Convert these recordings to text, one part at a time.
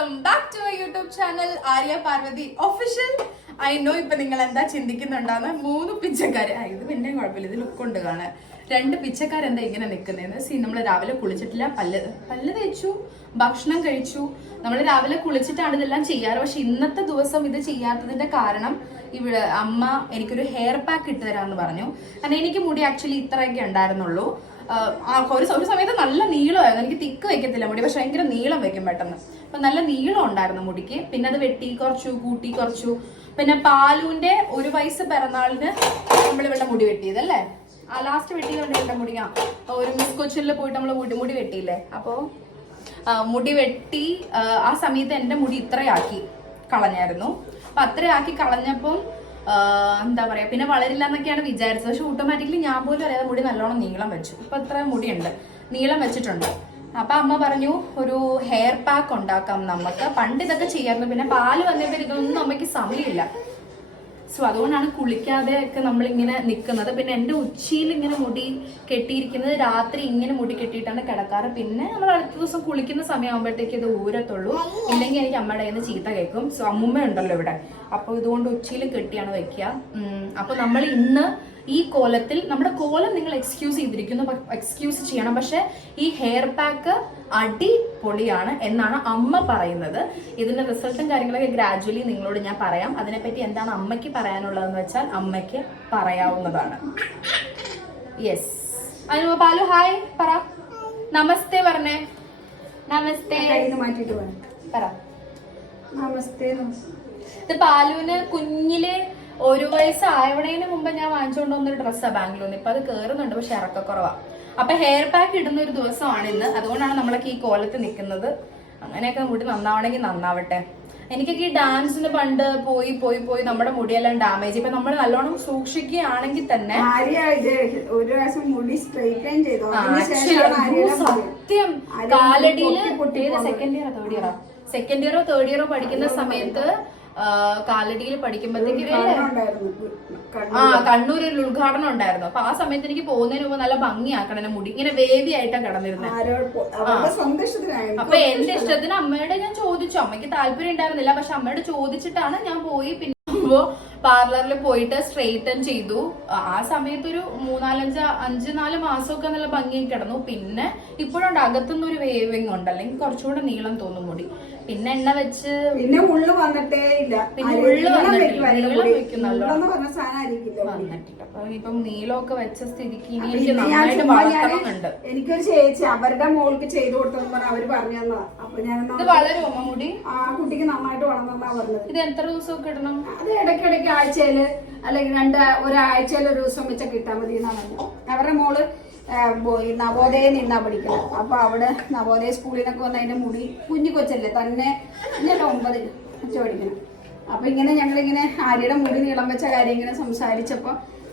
Welcome back to my YouTube channel Arya Parvathi official. I know ഇപ്പൊ നിങ്ങൾ എന്താ ചിന്തിക്കുന്നുണ്ടാന്ന്. 3 പിച്ചക്കാര്, ഇത് പിന്നെ കുഴപ്പമില്ല, ഇത് ലുക്കുണ്ട് കാണാൻ. 2 പിച്ചക്കാരെന്താ ഇങ്ങനെ നിൽക്കുന്നതെന്ന്. നമ്മൾ രാവിലെ കുളിച്ചിട്ടില്ല, പല്ല് തേച്ചു, ഭക്ഷണം കഴിച്ചു. നമ്മൾ രാവിലെ കുളിച്ചിട്ടാണ് ഇതെല്ലാം ചെയ്യാറ്. പക്ഷെ ഇന്നത്തെ ദിവസം ഇത് ചെയ്യാത്തതിന്റെ കാരണം ഇവിടെ അമ്മ എനിക്കൊരു ഹെയർ പാക്ക് ഇട്ട് തരാമെന്ന് പറഞ്ഞു. കാരണം എനിക്ക് മുടി ആക്ച്വലി ഇത്രയൊക്കെ ഉണ്ടായിരുന്നുള്ളൂ. ഒരു സമയത്ത് നല്ല നീളമായിരുന്നു, എനിക്ക് തിക്ക് വെക്കത്തില്ല മുടി, പക്ഷെ ഭയങ്കര നീളം വെക്കും പെട്ടെന്ന്. അപ്പൊ നല്ല നീളം ഉണ്ടായിരുന്നു മുടിക്ക്. പിന്നെ അത് വെട്ടി കുറച്ചു, കൂട്ടി കുറച്ചു. പിന്നെ പാലുവിന്റെ 1 വയസ്സ് പിറന്നാളിന് നമ്മളിവിടെ മുടി വെട്ടിയതല്ലേ, ലാസ്റ്റ് വെട്ടിയതുകൊണ്ട് ഇവിടെ മുടി ഒരു മിസ് കൊച്ചിനിൽ പോയിട്ട് നമ്മൾ മുടി വെട്ടിയില്ലേ. അപ്പോ മുടി വെട്ടി ആ സമയത്ത് എന്റെ മുടി ഇത്രയാക്കി കളഞ്ഞായിരുന്നു. അപ്പൊ അത്രയാക്കി കളഞ്ഞപ്പം എന്താ പറയാ, പിന്നെ വളരില്ല എന്നൊക്കെയാണ് വിചാരിച്ചത്. പക്ഷെ ഓട്ടോമാറ്റിക്കലി ഞാൻ പോലും അറിയാതെ മുടി നല്ലോണം നീളം വെച്ചു. ഇപ്പൊ ഇത്ര മുടിയുണ്ട്, നീളം വെച്ചിട്ടുണ്ട്. അപ്പൊ അമ്മ പറഞ്ഞു ഒരു ഹെയർ പാക്ക് ഉണ്ടാക്കാം നമുക്ക്. പണ്ട് ഇതൊക്കെ ചെയ്യാറുണ്ട്, പിന്നെ പാല് വന്നപ്പോൾ ഇതൊന്നും അമ്മയ്ക്ക് സമയമില്ല. സോ അതുകൊണ്ടാണ് കുളിക്കാതെ ഒക്കെ നമ്മളിങ്ങനെ നിൽക്കുന്നത്. പിന്നെ എൻ്റെ ഉച്ചിയിൽ ഇങ്ങനെ മുടി കെട്ടിയിരിക്കുന്നത്, രാത്രി ഇങ്ങനെ മുടി കെട്ടിയിട്ടാണ് കിടക്കാറ്. പിന്നെ നമ്മൾ അടുത്ത ദിവസം കുളിക്കുന്ന സമയമാകുമ്പോഴത്തേക്ക് ഇത് ഊരത്തുള്ളൂ, ഇല്ലെങ്കിൽ എനിക്ക് അമ്മയുടെ കയ്യിൽ നിന്ന് ചീത്ത കേൾക്കും. സോ അമ്മുമ്മ ഉണ്ടല്ലോ ഇവിടെ, അപ്പോൾ ഇതുകൊണ്ട് ഉച്ചിയിൽ കെട്ടിയാണ് വെക്കുക. അപ്പോൾ നമ്മൾ ഇന്ന് ഈ കോലത്തിൽ, നമ്മുടെ കോലം നിങ്ങൾ എക്സ്ക്യൂസ് ചെയ്യണം, പക്ഷെ ഈ ഹെയർ പാക്ക് അടിപൊളിയാണ് എന്നാണ് അമ്മ പറയുന്നത്. ഇതിന്റെ റിസൾട്ടും കാര്യങ്ങളൊക്കെ ഗ്രാജുവലി നിങ്ങളോട് ഞാൻ പറയാം. അതിനെപ്പറ്റി എന്താണ് അമ്മയ്ക്ക് പറയാനുള്ളതെന്ന് വെച്ചാൽ അമ്മയ്ക്ക് പറയാവുന്നതാണ്. യെസ്, അനു പാലു ഹായ് പറ, നമസ്തേ പറഞ്ഞേ. നമസ്തേ പറ. നമസ്തേ. ഇത് പാലുവിന് കുഞ്ഞില് 1 വയസ്സ് ആയവണേന് മുമ്പ് ഞാൻ വാങ്ങിച്ചുകൊണ്ട് വന്നൊരു ഡ്രസ്സാണ് ബാംഗ്ലൂരിൽ. ഇപ്പൊ അത് കേറുന്നുണ്ട്, പക്ഷെ ഇറക്കക്കുറവാ. അപ്പൊ ഹെയർ പാക്ക് ഇടുന്ന ഒരു ദിവസമാണ് ഇന്ന്. അതുകൊണ്ടാണ് നമ്മളൊക്കെ ഈ കോലത്ത് നിൽക്കുന്നത്. അങ്ങനെയൊക്കെ മുടി നന്നാവണമെങ്കിൽ നന്നാവട്ടെ. എനിക്കൊക്കെ ഈ ഡാൻസിന് പണ്ട് പോയി പോയി പോയി നമ്മുടെ മുടിയെല്ലാം ഡാമേജ്. ഇപ്പൊ നമ്മൾ നല്ലോണം സൂക്ഷിക്കുകയാണെങ്കിൽ തന്നെ സത്യം കാലടിയില് സെക്കൻഡ് ഇയറോ തേർഡ് ഇയറോ പഠിക്കുന്ന സമയത്ത് കാലടിയിൽ പഠിക്കുമ്പോഴത്തേക്ക് കണ്ണൂർ ഒരു ഉദ്ഘാടനം ഉണ്ടായിരുന്നു. അപ്പൊ ആ സമയത്ത് എനിക്ക് പോകുന്നതിന് മുമ്പ് നല്ല ഭംഗിയാക്കണം മുടി, ഇങ്ങനെ വേവി ആയിട്ടാണ് കിടന്നിരുന്നത്. അപ്പൊ എന്റെ ഇഷ്ടത്തിന് അമ്മയോട് ഞാൻ ചോദിച്ചു. അമ്മയ്ക്ക് താല്പര്യം ഉണ്ടായിരുന്നില്ല, പക്ഷെ അമ്മയോട് ചോദിച്ചിട്ടാണ് ഞാൻ പോയി. പിന്നെ പാർലറിൽ പോയിട്ട് സ്ട്രെയിറ്റൻ ചെയ്തു. ആ സമയത്ത് ഒരു 4 മാസമൊക്കെ നല്ല ഭംഗിയായി കിടന്നു. പിന്നെ ഇപ്പോഴുണ്ട് അകത്തുനിന്ന് ഒരു വേവിങ് ഉണ്ട്, അല്ലെങ്കിൽ കുറച്ചുകൂടെ നീളം തോന്നും മുടി. പിന്നെ എണ്ണ വെച്ച് പിന്നെ ഉള്ളു വന്നിട്ടേ ഇല്ല, പിന്നെ ഉള്ളു വന്നിട്ടില്ല. അപ്പൊ ഇപ്പം നീളമൊക്കെ വെച്ച സ്ഥിതിക്ക് ഇനി എനിക്ക് നന്നായിട്ട് വളർത്തണമെന്നുണ്ട്. എനിക്കൊരു ചേച്ചി അവരുടെ മോൾക്ക് ചെയ്തു കൊടുത്തെന്ന് പറഞ്ഞാൽ അവര് പറഞ്ഞു തന്നതാ. അപ്പൊ ഞാൻ ഇത് വളരും മുടി, ആ കുട്ടിക്ക് നന്നായിട്ട് വളർന്നാ പറഞ്ഞത്. ഇത് എത്ര ദിവസമൊക്കെ ഇടണം? അത് ഇടയ്ക്കിടയ്ക്ക് ആഴ്ചയില് അല്ലെങ്കിൽ ഒരാഴ്ചയിൽ ഒരു ദിവസം വെച്ചൊക്കെ ഇട്ടാൽ മതി എന്നാ പറഞ്ഞത്. അവരുടെ മോള് നവോദയം നിന്നാ പഠിക്കണം. അപ്പൊ അവിടെ നവോദയ സ്കൂളിലൊക്കെ വന്ന് അതിന്റെ മുടി കുഞ്ഞു കൊച്ചല്ലേ തന്നെ 9 വെച്ച് പഠിക്കണം. അപ്പൊ ഇങ്ങനെ ഞങ്ങളിങ്ങനെ ആര്യയുടെ മുടി നീളം വെച്ച കാര്യം ഇങ്ങനെ സംസാരിച്ചപ്പോ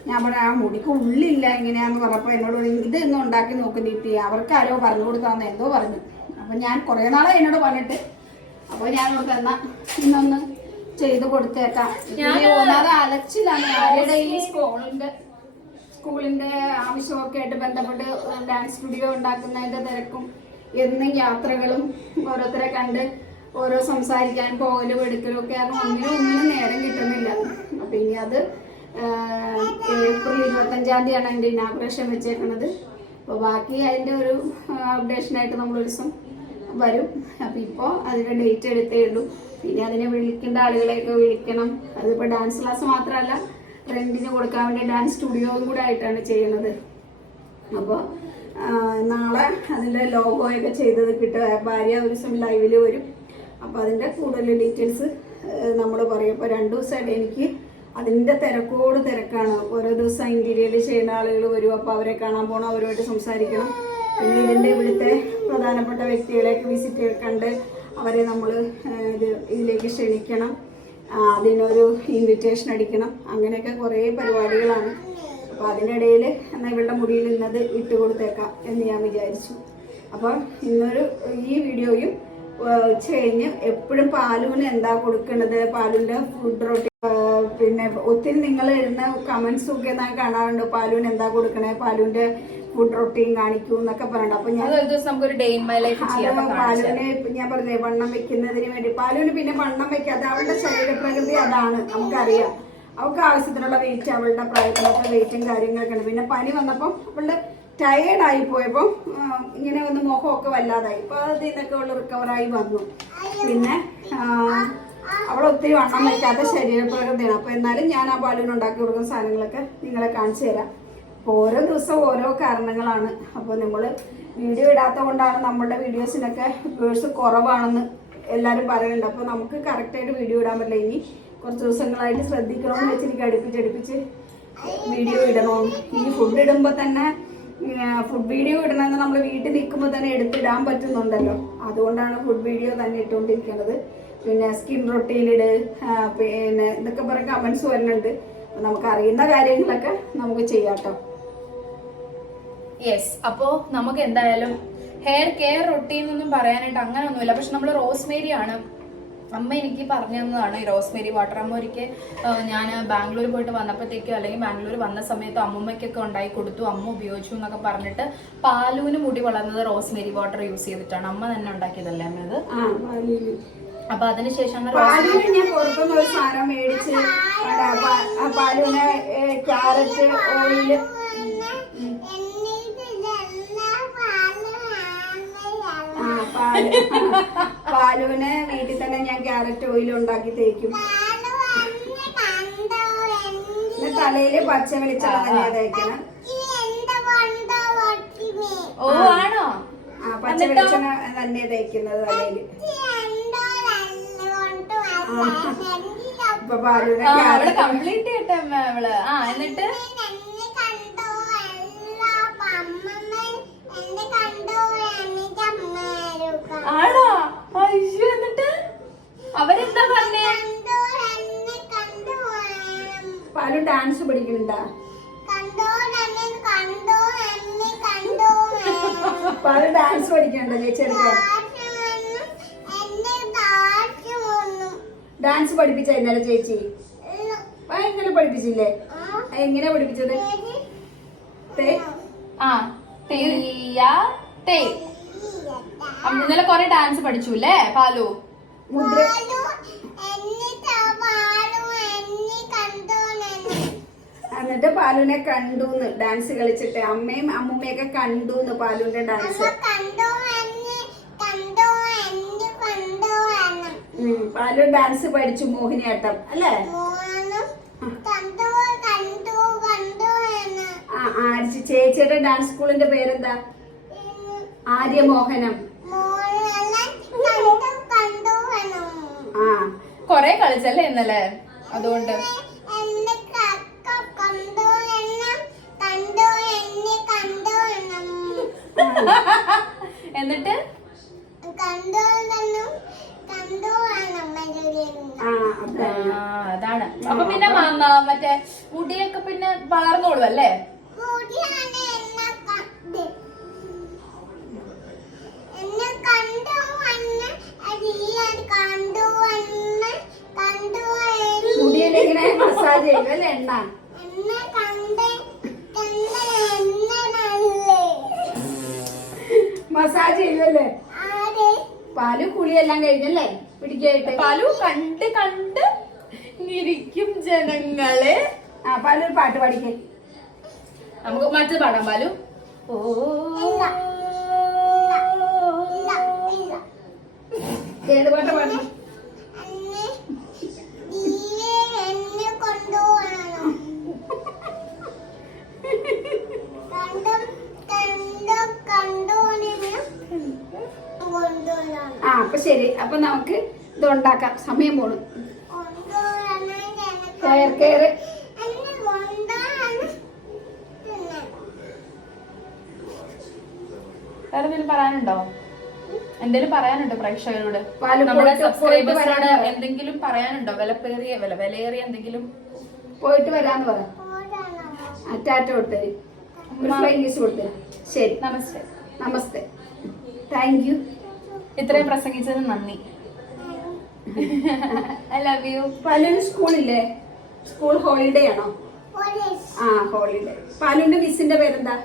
ഞാൻ പറഞ്ഞു ആ മുടിക്ക് ഉള്ളില്ല എങ്ങനെയാന്ന് പറഞ്ഞപ്പോ എന്നോട് ഇത് ഇന്ന് ഉണ്ടാക്കി നോക്കുന്നിട്ട് അവർക്ക് ആരോ പറഞ്ഞു കൊടുക്കാന്ന് എന്തോ പറഞ്ഞു. അപ്പൊ ഞാൻ കുറെ നാളെ എന്നോട് പറഞ്ഞിട്ട്, അപ്പൊ ഞാൻ എന്നാ ഇന്നൊന്ന് ചെയ്ത് കൊടുത്തേക്കാം. അലച്ചിലാണ് ആര്യയുടെ ഈ സ്കൂളിന്റെ ആവശ്യമൊക്കെ ആയിട്ട് ബന്ധപ്പെട്ട് ഡാൻസ് സ്റ്റുഡിയോ ഉണ്ടാക്കുന്നതിന്റെ തിരക്കും എന്നും യാത്രകളും ഓരോരുത്തരെ കണ്ട് ഓരോ സംസാരിക്കാൻ പോകലും എടുക്കലും ഒക്കെ കാരണം ഒന്നിനും നേരം കിട്ടുന്നില്ല. അപ്പൊ ഇനി അത് ഏപ്രിൽ 25-ാം തീയതിയാണ് എൻ്റെ ഇനാഗുറേഷൻ വെച്ചേക്കുന്നത്. അപ്പോൾ ബാക്കി അതിൻ്റെ ഒരു അപ്ഡേഷനായിട്ട് നമ്മളൊരു ദിവസം വരും. അപ്പം ഇപ്പോൾ അതിൻ്റെ ഡേറ്റ് എടുത്തേ ഉള്ളൂ. പിന്നെ അതിനെ വിളിക്കേണ്ട ആളുകളെയൊക്കെ വിളിക്കണം. അതിപ്പോൾ ഡാൻസ് ക്ലാസ് മാത്രമല്ല, റെന്റിന് കൊടുക്കാൻ വേണ്ടി ഡാൻസ് സ്റ്റുഡിയോയും കൂടെ ആയിട്ടാണ് ചെയ്യുന്നത്. അപ്പോൾ നാളെ അതിൻ്റെ ലോഗോയൊക്കെ ചെയ്തത് കിട്ടുക. ഭാര്യ ഒരു ദിവസം ലൈവിൽ വരും. അപ്പോൾ അതിൻ്റെ കൂടുതൽ ഡീറ്റെയിൽസ് നമ്മൾ പറയും. ഇപ്പോൾ 2 ദിവസമായിട്ട് എനിക്ക് അതിൻ്റെ തിരക്കാണ്. ഓരോ ദിവസം ഇന്റീരിയർ ചെയ്യുന്ന ആളുകൾ വരും. അപ്പോൾ അവരെ കാണാൻ പോകണം, അവരുമായിട്ട് സംസാരിക്കണം. പിന്നെ ഇതിൻ്റെ ഇവിടുത്തെ പ്രധാനപ്പെട്ട വ്യക്തികളെയൊക്കെ വിസിറ്റ് കണ്ട് അവരെ നമ്മൾ ഇതിലേക്ക് ക്ഷണിക്കണം, അതിനൊരു ഇൻവിറ്റേഷൻ അടിക്കണം. അങ്ങനെയൊക്കെ കുറേ പരിപാടികളാണ്. അപ്പോൾ അതിനിടയിൽ എന്നാൽ ഇവളുടെ മുടിയിൽ ഇന്നത് ഇട്ട് കൊടുത്തേക്കാം എന്ന് ഞാൻ വിചാരിച്ചു. അപ്പോൾ ഈ വീഡിയോയും ഉച്ച കഴിഞ്ഞ് എപ്പോഴും പാലുവിന് എന്താ കൊടുക്കേണ്ടത്, പാലുവിൻ്റെ ഫുഡ് റൊട്ടീൻ, പിന്നെ ഒത്തിരി നിങ്ങൾ ഇടുന്ന കമൻസും ഒക്കെ ഞാൻ കാണാറുണ്ട്. പാലുവിന് എന്താ കൊടുക്കണേ, പാലുവിൻ്റെ ഫുഡ് റൊട്ടീൻ കാണിക്കൂ എന്നൊക്കെ പറയണ്ട. അപ്പൊ ഞാൻ ഒരു ദിവസം നമുക്കൊരു ഡേ ഇൻ മൈ ലൈഫ് ചെയ്യാം. പാലുവിനെ ഞാൻ പറഞ്ഞേ വണ്ണം വെക്കുന്നതിന് വേണ്ടി പാലുവിന് പിന്നെ വണ്ണം വെക്കാതെ അവളുടെ ശരീരപ്രകൃതി അതാണ്, നമുക്കറിയാം. അവൾക്ക് ആവശ്യത്തിനുള്ള വെയിറ്റ്, അവളുടെ പ്രായത്തിലൊക്കെ വെയിറ്റും കാര്യങ്ങളൊക്കെ ഉണ്ട്. പിന്നെ പനി വന്നപ്പം അവളുടെ ടയേർഡായി പോയപ്പോൾ ഇങ്ങനെ ഒന്ന് മുഖമൊക്കെ വല്ലാതായി. ഇപ്പൊ അതിൽ നിന്നൊക്കെ അവള് റിക്കവറായി വന്നു. പിന്നെ അവൾ ഒത്തിരി വണ്ണം വെക്കാത്ത ശരീരപ്രകൃതിയാണ്. അപ്പൊ എന്നാലും ഞാൻ ആ പാലുവിന് ഉണ്ടാക്കി കൊടുക്കുന്ന സാധനങ്ങളൊക്കെ നിങ്ങളെ കാണിച്ചു തരാം. അപ്പോൾ ഓരോ ദിവസവും ഓരോ കാരണങ്ങളാണ്. അപ്പോൾ നമ്മൾ വീഡിയോ ഇടാത്ത കൊണ്ടാണ് നമ്മളുടെ വീഡിയോസിനൊക്കെ വ്യൂവേഴ്സ് കുറവാണെന്ന് എല്ലാവരും പറയുന്നുണ്ട്. അപ്പോൾ നമുക്ക് കറക്റ്റായിട്ട് വീഡിയോ ഇടാൻ പറ്റില്ല. ഇനി കുറച്ച് ദിവസങ്ങളായിട്ട് ശ്രദ്ധിക്കണമെന്ന് വെച്ച് എനിക്ക് അടുപ്പിച്ച് വീഡിയോ ഇടണമെന്ന്. ഇനി ഫുഡ് ഇടുമ്പോൾ തന്നെ ഫുഡ് വീഡിയോ ഇടണമെന്ന് നമ്മൾ വീട്ടിൽ നിൽക്കുമ്പോൾ തന്നെ എടുത്തിടാൻ പറ്റുന്നുണ്ടല്ലോ. അതുകൊണ്ടാണ് ഫുഡ് വീഡിയോ തന്നെ ഇട്ടുകൊണ്ടിരിക്കുന്നത്. പിന്നെ സ്കിൻ റൊട്ടീനിട്, പിന്നെ ഇതൊക്കെ പറഞ്ഞ കമൻസ് വരുന്നുണ്ട്. നമുക്ക് അറിയുന്ന കാര്യങ്ങളൊക്കെ നമുക്ക് ചെയ്യാട്ടോ. യെസ്, അപ്പോൾ നമുക്ക് എന്തായാലും ഹെയർ കെയർ റൊട്ടീൻ ഒന്നും പറയാനായിട്ട് അങ്ങനെ ഒന്നുമില്ല. പക്ഷെ നമ്മൾ റോസ്മേരി ആണ് അമ്മ എനിക്ക് പറഞ്ഞു തന്നതാണ് ഈ റോസ്മേരി വാട്ടർ. അമ്മ ഒരിക്കൽ ഞാൻ ബാംഗ്ലൂർ പോയിട്ട് വന്നപ്പോഴത്തേക്കോ അല്ലെങ്കിൽ ബാംഗ്ലൂർ വന്ന സമയത്ത് അമ്മൂമ്മയ്ക്കൊക്കെ ഉണ്ടായി കൊടുത്തു, അമ്മ ഉപയോഗിച്ചു എന്നൊക്കെ പറഞ്ഞിട്ട് പാലുവിന് മുടി വളർന്നത് റോസ്മേരി വാട്ടർ യൂസ് ചെയ്തിട്ടാണ്. അമ്മ തന്നെ ഉണ്ടാക്കിയതല്ലേ അമ്മ അത്? അപ്പൊ അതിനുശേഷം പാലുവിന് ഞാൻ പുറത്തുനിന്ന് ഒരു സാധനം മേടിച്ച് പാലുവിന് ക്യാരറ്റ് ഓയില് പാലുവിന് വീട്ടിൽ തന്നെ ഞാൻ ക്യാരറ്റ് ഓയിൽ ഉണ്ടാക്കി തേക്കും. തലയില് പച്ച വെളിച്ചെണ്ണ തന്നെയാ തേക്കണം. ഓ ആണോ? പച്ച വെളിച്ചെണ്ണ തന്നെ തേക്കുന്നത് തലയില്. ഇപ്പൊ പാലുവിനെ കംപ്ലീറ്റ് ചെയ്യട്ടെ അവള്. എന്നിട്ട് ആണോ? അയ്യോ, എന്നിട്ട് അവരെന്താ പറഞ്ഞേ? പാലു ഡാൻസ് പഠിക്കുന്നുണ്ടാ? പാലു ഡാൻസ് പഠിക്കണ്ടല്ലേ ചെറുക്കൻ? ഡാൻസ് പഠിപ്പിച്ച ഇന്നലെ ചേച്ചി? ഇന്നലെ പഠിപ്പിച്ചില്ലേ? എങ്ങനെ പഠിപ്പിച്ചത്? ഇന്നലെ കൊറേ ഡാൻസ് പഠിച്ചു അല്ലേ പാലു? മുദ്ര എന്നിട്ട് പാലുവിനെ കണ്ടൂന്ന് ഡാൻസ് കളിച്ചിട്ട് അമ്മയും അമ്മൂമ്മയൊക്കെ കണ്ടൂന്ന് പാലുവിന്റെ ഡാൻസ്. പാലു ഡാൻസ് പഠിച്ചു മോഹിനിയാട്ടം അല്ലേ? ചേച്ചിയുടെ ഡാൻസ് സ്കൂളിന്റെ പേരെന്താ? ആര്യമോഹനം. കൊറേ കളിച്ചല്ലേ ഇന്നലെ, അതുകൊണ്ട് എന്നിട്ട് അതാണ്. അപ്പൊ പിന്നെ മറ്റേ മുടിയൊക്കെ പിന്നെ വളർന്നോളൂ അല്ലേ? മുടിയിലിങ്ങനെ മസാജ് ചെയ്യും അല്ലേ? എണ്ണ മസാജ് ചെയ്യുമല്ലേ? പാലു കുളിയെല്ലാം കഴിഞ്ഞല്ലേ പിടിക്കായിട്ട്? പാലു കണ്ട് ഇരിക്കും ജനങ്ങളെ. പാലു ഒരു പാട്ട് പാടിക്കേ. നമുക്ക് മറ്റത് പാടാം പാലു. ഏത് പാട്ട് പാടണം? അപ്പൊ ശരി, അപ്പൊ നമുക്ക് ഇത് ഉണ്ടാക്കാം. സമയം പോണു. ഹെയർ കെയർ വേറെ എന്തെങ്കിലും പറയാനുണ്ടോ? എന്തെങ്കിലും പറയാനുണ്ടോ പ്രേക്ഷകരോട്? നമ്മുടെ സബ്സ്ക്രൈബേഴ്സിനോട് എന്തെങ്കിലും പറയാനുണ്ടോ? വിലയേറിയ എന്തെങ്കിലും? പോയിട്ട് വരാന്ന് പറ. ടാറ്റ കൊടുത്തേ, ഇംഗ്ലീഷ് കൊടുത്തേ. ശരി, നമസ്തേ. നമസ്തേ, താങ്ക് യു. ഇത്രയും പ്രസംഗിച്ചത് നന്ദി. I love you. പാലുവിന് സ്കൂളില്ലേ? സ്കൂൾ ഹോളിഡേ ആണോ? ഹോളിഡേ. പാലുവിന്റെ മിസ്സിന്റെ പേരെന്താ?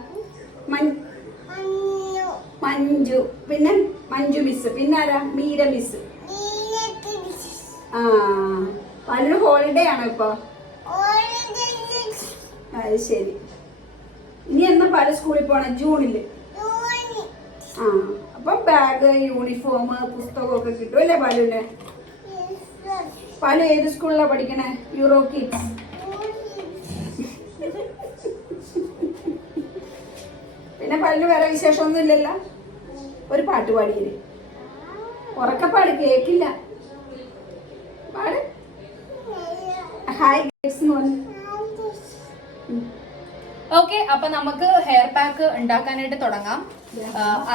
മഞ്ജു, പിന്നെ മഞ്ജു മിസ്, പിന്നെ ആരാ? മീര മിസ്. ആ, പാലിന് ഹോളിഡേ ആണോ ഇപ്പൊ? അത് ശരി. ഇനി എന്നാ പാല് സ്കൂളിൽ പോണ? ജൂണില്. ആ, അപ്പൊ ബാഗ്, യൂണിഫോം, പുസ്തകമൊക്കെ കിട്ടും അല്ലേ പാലുവിന്? പാലു ഏത് സ്കൂളിലാ പഠിക്കണേ? Euro kids. പിന്നെ പാലിന് വേറെ വിശേഷമൊന്നും ഇല്ലല്ലോ? ഒരു പാട്ട് പാടിയില്ലേ? ഉറക്കപ്പാട്, കേക്കില്ല. പാട്. Hi guys. ഓക്കെ, അപ്പൊ നമുക്ക് ഹെയർ പാക്ക് ഉണ്ടാക്കാനായിട്ട് തുടങ്ങാം.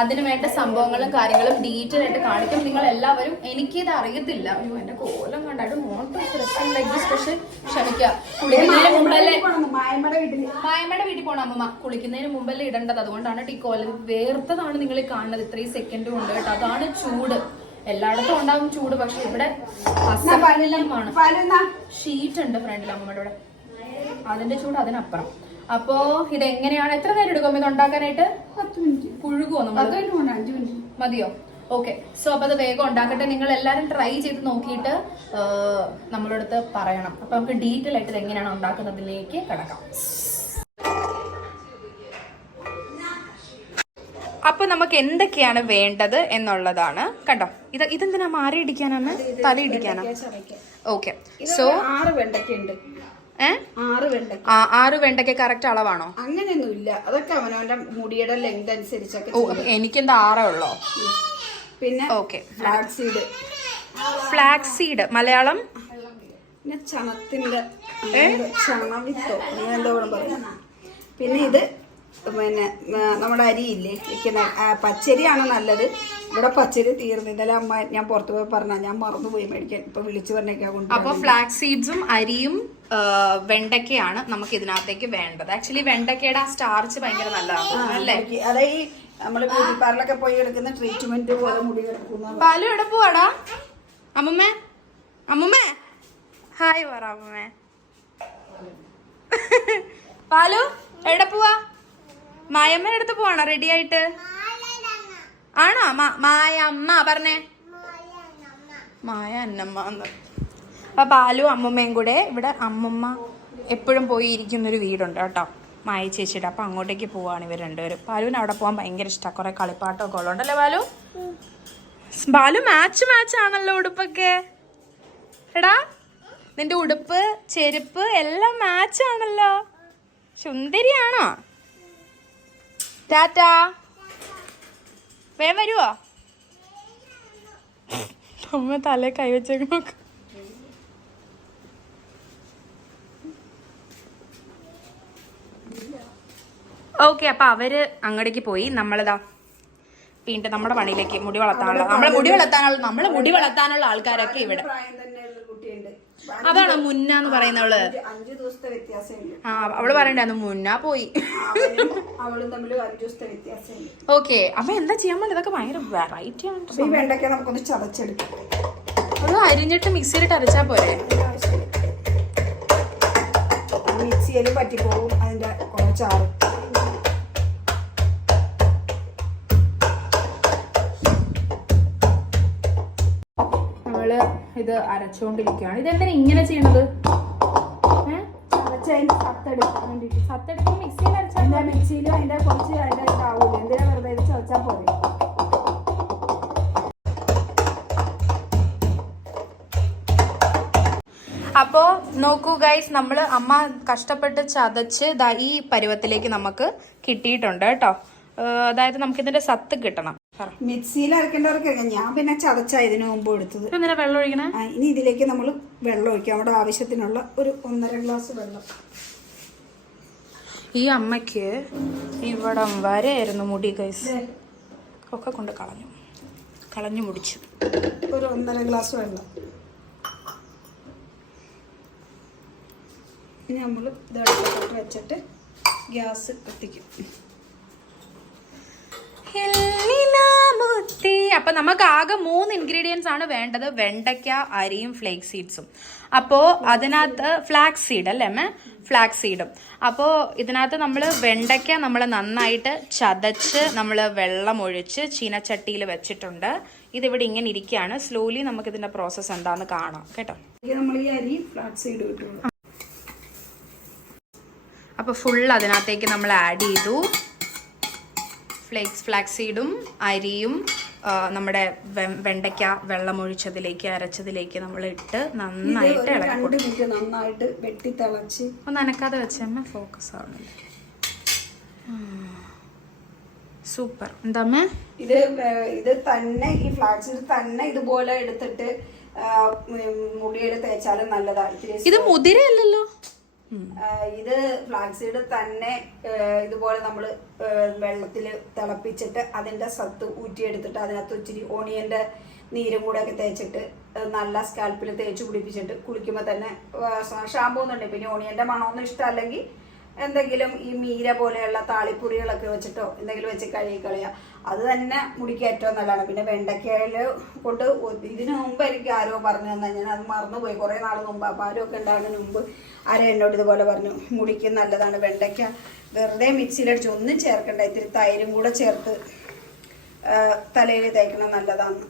അതിന് വേണ്ട സംഭവങ്ങളും കാര്യങ്ങളും ഡീറ്റെയിൽ ആയിട്ട് കാണിക്കും നിങ്ങൾ എല്ലാവരും. എനിക്കിത് അറിയത്തില്ല. അയ്യോ, എന്റെ കോലം കണ്ടായിട്ട് സ്പെഷ്യൽ ക്ഷമിക്കുക. കുളിക്കുന്നതിന് മുമ്പല്ലേ മായമ്മയുടെ വീട്ടിൽ പോണം അമ്മമ്മ. കുളിക്കുന്നതിന് മുമ്പല്ലേ ഇടേണ്ടത്, അതുകൊണ്ടാണ് ഈ കോലം വേർത്തതാണ് നിങ്ങൾ കാണുന്നത്. ഇത്രയും സെക്കൻഡ് കൊണ്ട് കേട്ടോ. അതാണ് ചൂട്. എല്ലായിടത്തും ഉണ്ടാവും ചൂട്, പക്ഷെ ഇവിടെ അസഹനീയമാണ്. ഷീറ്റ് ഉണ്ട് ഫ്രണ്ടിൽ അമ്മമ്മയുടെ കൂടെ, അതിന്റെ ചൂട് അതിനപ്പുറം. അപ്പോ ഇതെങ്ങനെയാണ്, എത്ര നേരം എടുക്കും ഇത് ഉണ്ടാക്കാനായിട്ട്? 10 മിനിറ്റ്. പുഴുകുമോ നമ്മൾ? 5 മിനിറ്റ് മതിയോ? ഓക്കെ, സോ അപ്പൊ അത് വേഗം ഉണ്ടാക്കട്ടെ. നിങ്ങൾ എല്ലാരും ട്രൈ ചെയ്ത് നോക്കിയിട്ട് നമ്മളടുത്ത് പറയണം. അപ്പൊ നമുക്ക് ഡീറ്റെയിൽ ആയിട്ട് ഇത് എങ്ങനെയാണ് ഉണ്ടാക്കുന്നതിലേക്ക് കിടക്കാം. അപ്പൊ നമുക്ക് എന്തൊക്കെയാണ് വേണ്ടത് എന്നുള്ളതാണ്. കണ്ടോ, ഇതെന്തിനാ മാറി ഇടിക്കാനാണ്? തല ഇടിക്കാനാ? ഓക്കെ, സോ 6 വെണ്ടയ്ക്കുണ്ട്. 6 വെണ്ടയ്ക്ക് കറക്റ്റ് അളവാണോ? അങ്ങനെയൊന്നും ഇല്ല, അതൊക്കെ അവനവന്റെ മുടിയുടെ ലെങ്ത് അനുസരിച്ചൊക്കെ. ഓ, എനിക്കെന്താ 6 ഉള്ളോ? പിന്നെ ഓക്കെ, ഫ്ലാക്സ് സീഡ് മലയാളം പിന്നെ ചണത്തിന്റെ ചണവിത്തോ അങ്ങനെ എന്തോ പറയും. പിന്നെ ഇത് പിന്നെ നമ്മുടെ അരിയില്ലേ ഇരിക്കുന്ന പച്ചരിയാണ് നല്ലത്. ഇവിടെ പച്ചരി തീർന്നു. ഇന്നലെ അമ്മ ഞാൻ പുറത്തു പോയി പറഞ്ഞ, ഞാൻ മറന്നുപോയി മേടിക്കാൻ. ഇപ്പൊ വിളിച്ചു പറഞ്ഞേക്കാ കൊണ്ട്. അപ്പൊ ഫ്ലാക്സ് സീഡ്സും അരിയും വെണ്ടയ്ക്കയാണ് നമുക്ക് ഇതിനകത്തേക്ക് വേണ്ടത്. ആക്ച്വലി വെണ്ടയ്ക്കയുടെ ആ സ്റ്റാർച്ച് ഭയങ്കര നല്ലതാണ് അല്ലേ? അതെ, ഈ നമ്മള് ബ്യൂട്ടി പാർലറിലൊക്കെ പോയി എടുക്കുന്ന ട്രീറ്റ്മെന്റ് പോലെ മുടി കിടക്കുന്ന. പാലു എവിടെ പോവാടാ? അമ്മുമ്മേ, അമ്മുമ്മേ ഹായ് പറ അമ്മുമ്മേ. പാലു എവിടെ പോവാ? മായമ്മയുടെ അടുത്ത് പോവാണോ റെഡി ആയിട്ട്? ആണോ? മായ അമ്മ പറഞ്ഞേ, മായ അന്നമ്മ. അപ്പൊ പാലും അമ്മുമ്മയും കൂടെ ഇവിടെ, അമ്മുമ്മ എപ്പോഴും പോയി ഇരിക്കുന്നൊരു വീടുണ്ട് കേട്ടോ, മായ ചേച്ചിയുടെ. അപ്പൊ അങ്ങോട്ടേക്ക് പോവാണ് ഇവർ രണ്ടുപേരും. പാലുവിന് അവിടെ പോകാൻ ഭയങ്കര ഇഷ്ടമാണ്. കുറെ കളിപ്പാട്ടമൊക്കെ ഉള്ളതുകൊണ്ടല്ലേ പാലു? ബാലു മാച്ച് ആണല്ലോ ഉടുപ്പൊക്കെ. എടാ, നിന്റെ ഉടുപ്പ്, ചെരുപ്പ് എല്ലാം മാച്ച് ആണല്ലോ. സുന്ദരിയാണോ? ടാറ്റാ, വേഗം വരുവോ? അമ്മ തലേ കൈവച്ചേക്ക് നോക്ക്. ഓക്കെ, അപ്പൊ അവര് അങ്ങോട്ടേക്ക് പോയി. നമ്മളിതാ വീണ്ടും നമ്മുടെ പണിയിലേക്ക്. മുടി വളർത്താനുള്ള ആൾക്കാരൊക്കെ ഇവിടെ. അതാണ് മുന്നാന്ന് പറയുന്നവള്. 5 ദിവസത്തെ വ്യത്യാസമുണ്ട്. ആ, അവള് പറയണ്ടായിരുന്നു മുന്നാ പോയി. അവളും തമ്മിൽ 5 ദിവസത്തെ വ്യത്യാസമുണ്ട്. ഓക്കെ, അപ്പൊ എന്താ ചെയ്യാൻ പറ്റും? ഇതൊക്കെ ഭയങ്കര വെറൈറ്റി ആണ്. ഈ വെണ്ടയ്ക്ക നമുക്കൊന്ന് ചതച്ചെടുക്കാം. അത് അരിഞ്ഞിട്ട് മിക്സിയിലിട്ട് അരച്ചാ പോരെ? മിക്സിയിൽ പറ്റിപ്പോകും അതിന്റെ കുറച്ചാറ്. നമ്മള് ഇത് അരച്ചോണ്ടിരിക്കുകയാണ്. ഇതെന്തിനാ ഇങ്ങനെ ചെയ്യണത്? സത്തെടുത്ത് മിക്സിയിൽ അരച്ചാൽ മിക്സിയിലും അതിന്റെ കുറച്ച് അതിന്റെ ഇതാവൂല. എന്തിനാ വെറുതെ ഇത് ചതച്ചാൽ പോലെ. അപ്പോ നോക്കൂ ഗൈസ്, നമ്മള് അമ്മ കഷ്ടപ്പെട്ട് ചതച്ച് ഈ പരുവത്തിലേക്ക് നമുക്ക് കിട്ടിയിട്ടുണ്ട് കേട്ടോ. അതായത് നമുക്ക് ഇതിന്റെ സത്ത് കിട്ടണം. മിക്സിയിൽ അരക്കേണ്ടവർക്ക് ഞാൻ പിന്നെ ചതച്ചാ ഇതിനു മുമ്പ് എടുത്തത്. എന്തിനാ വെള്ളം ഒഴിക്കണേ? ഇനി ഇതിലേക്ക് നമ്മൾ വെള്ളം ഒഴിക്കാം. നമ്മുടെ ആവശ്യത്തിനുള്ള ഒരു 1.5 ഗ്ലാസ് വെള്ളം. ഈ അമ്മയ്ക്ക് ഇവിടം വരെയായിരുന്നു മുടി ഗൈസ്, ഒക്കെ കൊണ്ട് കളഞ്ഞു മുടിച്ചു. ഒരു 1.5 ഗ്ലാസ് വെള്ളം. ഇനി നമ്മൾ ഇതടുത്തോട്ട് വെച്ചിട്ട് ഗ്യാസ് കത്തിക്കും. അപ്പൊ നമുക്ക് ആകെ 3 ഇൻഗ്രീഡിയൻസ് ആണ് വേണ്ടത്. വെണ്ടയ്ക്ക, അരിയും ഫ്ലേക്സ് സീഡ്സും. അപ്പോ അതിനകത്ത് ഫ്ലാക്സ് സീഡ് അല്ലേ അമ്മ? ഫ്ലാക്സ് സീഡും. അപ്പോൾ ഇതിനകത്ത് നമ്മൾ വെണ്ടയ്ക്ക നമ്മൾ നന്നായിട്ട് ചതച്ച് നമ്മൾ വെള്ളം ഒഴിച്ച് ചീനച്ചട്ടിയിൽ വെച്ചിട്ടുണ്ട്. ഇതിവിടെ ഇങ്ങനെ ഇരിക്കുകയാണ്. സ്ലോലി നമുക്ക് ഇതിന്റെ പ്രോസസ്സ് എന്താന്ന് കാണാം കേട്ടോ. നമ്മൾ ഈ അരി ഫ്ലാക്സ് സീഡ് ഇട്ടു. അപ്പോൾ ഫുൾ അതിനകത്തേക്ക് നമ്മൾ ആഡ് ചെയ്തു. ഫ്ലാക്സ് സീഡും അരിയും നമ്മുടെ വെണ്ടയ്ക്ക വെള്ളമൊഴിച്ചതിലേക്ക് അരച്ചതിലേക്ക് നമ്മൾ ഇട്ട് നന്നായിട്ട് ഇളക്കി നന്നായിട്ട് വെട്ടി തിളച്ച് ഒന്ന് അനക്കാതെ വെച്ചമ്മ ഫോക്കസ് ആവണല്ലോ. സൂപ്പർ. എന്താമ്മ ഇത് തന്നെ ഈ ഫ്ലാക്സ് സീഡ് തന്നെ ഇതുപോലെ എടുത്തിട്ട് മുടിയിൽ തേച്ചാലും നല്ലതാണ്. ഇത് മുതിരയല്ലല്ലോ. ഇത് ഫ്ലാക്സ് സീഡ് തന്നെ ഇതുപോലെ നമ്മൾ വെള്ളത്തിൽ തിളപ്പിച്ചിട്ട് അതിന്റെ സത്ത് ഊറ്റിയെടുത്തിട്ട് അതിനകത്ത് ഇച്ചിരി ഓണിയന്റെ നീരും കൂടെ ഒക്കെ തേച്ചിട്ട് നല്ല സ്കാൽപ്പിൽ തേച്ച് പിടിപ്പിച്ചിട്ട് കുളിക്കുമ്പോൾ തന്നെ ഷാമ്പൂ ഒന്നുണ്ട്. പിന്നെ ഓണിയന്റെ മണമൊന്നും ഇഷ്ടമല്ലെങ്കിൽ എന്തെങ്കിലും ഈ മീര പോലെയുള്ള താളിപ്പൊടികളൊക്കെ വെച്ചിട്ടോ എന്തെങ്കിലും വെച്ച് കഴുകി കളയുക. അത് തന്നെ മുടിക്ക് ഏറ്റവും നല്ലതാണ്. പിന്നെ വെണ്ടയ്ക്കയില് കൊണ്ട് ഇതിനു മുമ്പ് എനിക്ക് ആരോ പറഞ്ഞു തന്നെ, ഞാൻ അത് മറന്നുപോയി കുറേ നാൾ മുമ്പ്. അപ്പം ആരോ ഒക്കെ ഉണ്ടാകുന്നതിന് മുമ്പ് ആരോ എന്നോട് ഇതുപോലെ പറഞ്ഞു മുടിക്ക് നല്ലതാണ് വെണ്ടയ്ക്ക. വെറുതെ മിക്സിയിലടിച്ച് ഒന്നും ചേർക്കണ്ട, ഇത്തിരി തൈരും കൂടെ ചേർത്ത് തലയിൽ തേക്കണം, നല്ലതാണ്.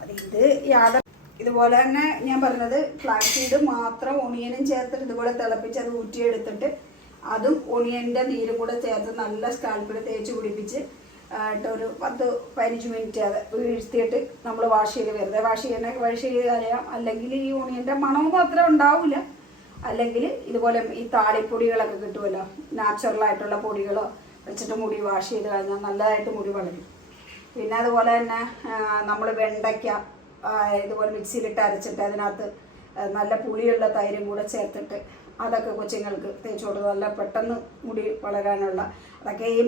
അത് ഇത് ഇതുപോലെ തന്നെ ഞാൻ പറഞ്ഞത് ഫ്ലാക്സ് സീഡ് മാത്രം ഓണിയനും ചേർത്തിട്ട് ഇതുപോലെ തിളപ്പിച്ച് അത് ഊറ്റിയെടുത്തിട്ട് അതും ഓണിയന്റെ നീരും കൂടെ ചേർത്ത് നല്ല സ്കാൽപ്പിൽ തേച്ച് പിടിപ്പിച്ച് ഒരു 10-15 മിനിറ്റ് അത് വീഴ്ത്തിയിട്ട് നമ്മൾ വാഷ് ചെയ്ത് വെറുതെ വാഷ് ചെയ്ത് കളയാം. അല്ലെങ്കിൽ ഈ ഓണിയന്റെ മണമൊന്നും അത്ര ഉണ്ടാവില്ല. അല്ലെങ്കിൽ ഇതുപോലെ ഈ താളിപ്പൊടികളൊക്കെ കിട്ടുമല്ലോ, നാച്ചുറലായിട്ടുള്ള പൊടികളോ വെച്ചിട്ട് മുടി വാഷ് ചെയ്ത് കഴിഞ്ഞാൽ നല്ലതായിട്ട് മുടി വളരും. പിന്നെ അതുപോലെ തന്നെ നമ്മൾ വെണ്ടയ്ക്ക ഇതുപോലെ മിക്സിയിലിട്ട് അരച്ചിട്ട് അതിനകത്ത് നല്ല പുളിയുള്ള തൈരും കൂടെ ചേർത്തിട്ട് അതൊക്കെ കൊച്ചുങ്ങൾക്ക് തേച്ച് കൊടുത്ത് നല്ല പെട്ടെന്ന് മുടി വളരാനുള്ള. അതൊക്കെ ഈ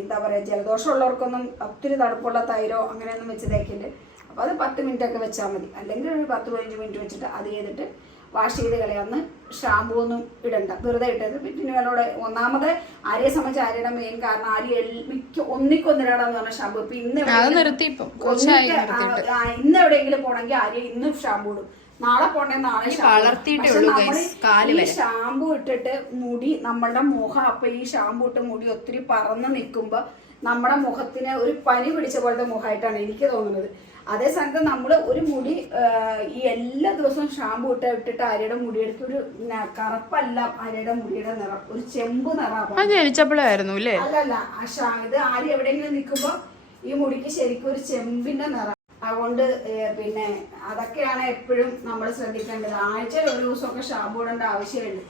എന്താ പറയുക, ജലദോഷമുള്ളവർക്കൊന്നും ഒത്തിരി തണുപ്പുള്ള തൈരോ അങ്ങനെയൊന്നും വെച്ച് തേക്കില്ല. അപ്പോൾ അത് 10 മിനിറ്റ് ഒക്കെ വെച്ചാൽ മതി. അല്ലെങ്കിൽ ഒരു 10-15 മിനിറ്റ് വെച്ചിട്ട് അത് ചെയ്തിട്ട് വാഷ് ചെയ്ത് കളയാന്ന്. ഷാമ്പൂ ഒന്നും ഇടണ്ട, വെറുതെ ഇട്ടത്. പിന്നെ വെള്ളോടെ ഒന്നാമത് ആര്യയെ സംബന്ധിച്ച് ആര്യയുടെ മെയിൻ കാരണം ആര്യ ഒന്നിക്കൊന്നിരാടാന്ന് പറഞ്ഞ ഷാമ്പൂ. ഇപ്പൊ ഇന്ന് എവിടെയെങ്കിലും പോണെങ്കിൽ ആര്യ ഇന്നും ഷാമ്പൂ ഇടും, നാളെ പോണേ നാളെ ഈ ഷാമ്പൂ ഇട്ടിട്ട് മുടി നമ്മളുടെ മുഖം, അപ്പൊ ഈ ഷാമ്പൂ ഇട്ട് മുടി ഒത്തിരി പറന്ന് നിൽക്കുമ്പോ നമ്മുടെ മുഖത്തിന് ഒരു പനി പിടിച്ച പോലത്തെ മുഖമായിട്ടാണ് എനിക്ക് തോന്നുന്നത്. അതേ സമയത്ത് നമ്മൾ ഒരു മുടി ഈ എല്ലാ ദിവസവും ഷാമ്പൂ ഇട്ടിട്ട് ആര്യയുടെ മുടിയെടുത്ത് ഒരു കറുപ്പല്ല ആര്യയുടെ മുടിയുടെ നിറം, ഒരു ചെമ്പ് നിറം. അല്ലല്ല, ഇത് ആര്യ എവിടെയെങ്കിലും നിൽക്കുമ്പോ ഈ മുടിക്ക് ശരിക്കും ഒരു ചെമ്പിന്റെ നിറം. അതുകൊണ്ട് പിന്നെ അതൊക്കെയാണ് എപ്പോഴും നമ്മൾ ശ്രദ്ധിക്കേണ്ടത്. ആഴ്ചയിൽ ഒരു ദിവസമൊക്കെ ഷാമ്പൂ ഇടേണ്ട ആവശ്യമുണ്ട്.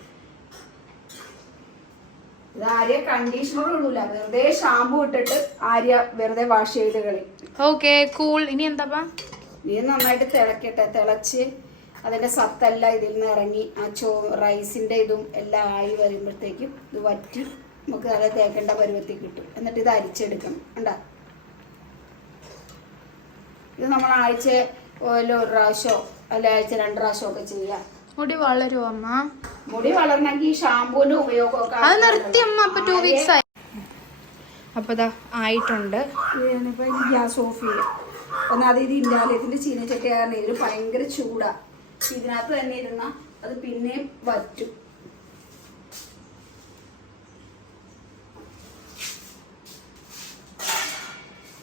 ഇത് ആര്യ കണ്ടീഷണർ ഇടൂല, വെറുതെ ഷാമ്പൂ ഇട്ടിട്ട് ആര്യ വെറുതെ വാഷ് ചെയ്ത് കളി. Okay cool. ഇനി എന്താ, ഇത് നന്നായിട്ട് തിളക്കട്ടെ. തിളച്ച് അതിന്റെ സത്തെല്ലാം ഇതിൽ നിന്ന് ഇറങ്ങി ആ റൈസിന്റെ ഇതും എല്ലാം ആയി വരുമ്പോഴത്തേക്കും ഇത് വറ്റി നമുക്ക് നല്ല തേക്കേണ്ട പരുവത്തിൽ കിട്ടും. എന്നിട്ട് ഇത് അരിച്ചെടുക്കണം. ഉണ്ടാ ഇത് നമ്മൾ ആഴ്ച ഒരു പ്രാവശ്യമോ അല്ല ആഴ്ച 2 പ്രാവശ്യമോ ഒക്കെ ചെയ്യാം. മുടി വളരുമോ അമ്മ? മുടി വളരണമെങ്കിൽ ഷാമ്പൂവിന്റെ ഉപയോഗമൊക്കെ അത് നിർത്തി അമ്മ. അപ്പൊ 2 വീക്സ് ആയി. അപ്പൊ ഇതാ ആയിട്ടുണ്ട്. ഇപ്പൊ ഗ്യാസ് ഓഫ് ചെയ്യാം. ഒന്നാമത് ഇത് ഇൻഡാലിയത്തിന്റെ ചീനച്ചട്ടി കാരണം ഇതിന് ഭയങ്കര ചൂടാ. ഇതിനകത്ത് തന്നെ ഇരുന്ന അത് പിന്നെയും വറ്റും.